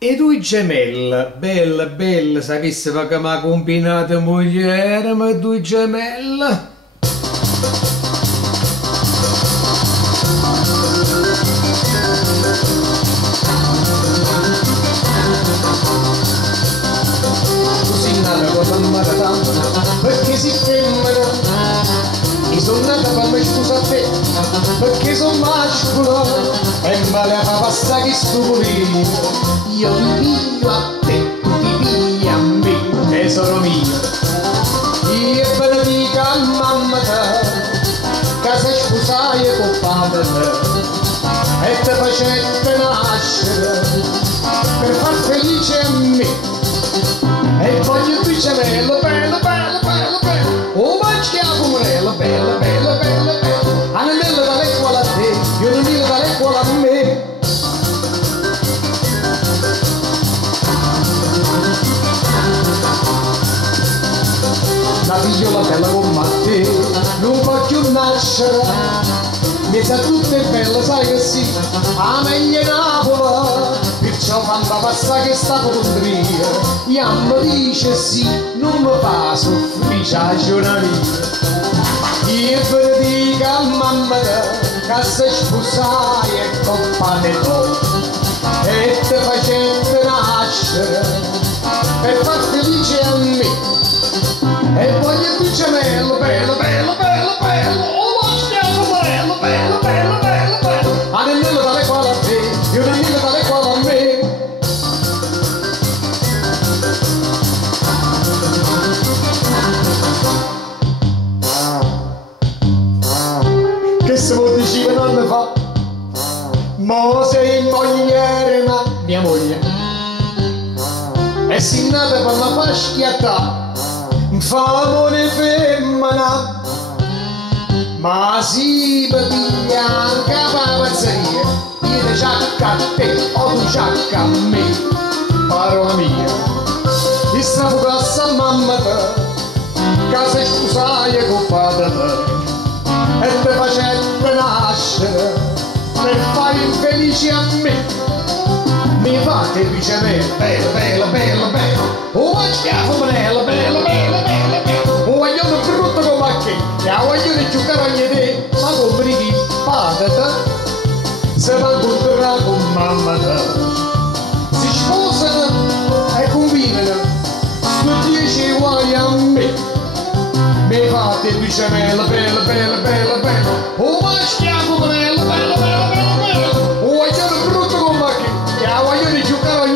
E due gemelle, bella, bella, sapessimo che mi ha combinato moglie, ma due gemelle. Così nata cosa amata tanto, perché si femmina. E sono nata per me scusa a te, perché sono mascolo, e male a passare che sto pulito. Io ti piglio a te, tu ti pigli a me, tesoro mio. Io ve ne dico a mamma te, che sei sposata con padre te, e te facette nascere, per far felice a me. E voglio due gemelle, bello, bello, bello, bello, oh ma schiavo morello, bello, bello, bello, bello, anello dalle quale a te, io non dico dalle quale a me. La figliola bella come a te, non può più nascere, mi sa tutto è bello, sai che sì, a meglio Napoli, perciò quando passa che sta contria, io mi dice sì, non mi fa soffrire la giornata mia. Io ve ne dico a mamma che sei sposata e con pane tuo, e te facette nascere, per far felice a me. E voglio due gemelle, bello, bello, bello, bello, oh ma schiavo bello, bello, bello, bello, bello, anello dalle quale a te, io non dico dalle quale a me. Che se lo dicevo non mi fa, mo sei mogliere ma mia moglie, e si nata per la paschiata. Famone femmina, ma si piglia anche la pazzeria, io ti ciacca a te o tu ciacca a me, parola mia. Ti stavo classe a mamma te, che sei sposata con padre te, e te facette nascere, per fare infelice a me. Mi fate due gemelle, bello, bello, bello, bello, oh ma schiavo bello, bello, bello, bello, bello, oh vogliono brutto come a che, e vogliono giocare a te, ma come di padre te, se va incontrare con mamma te, si sposano e combinano, sto 10 uguali a me, mi fate due gemelle, bello, bello, bello, bello, oh ma schiavo bello, bello, bello, bello, bello, oh vogliono brutto come a che, voglio di giocare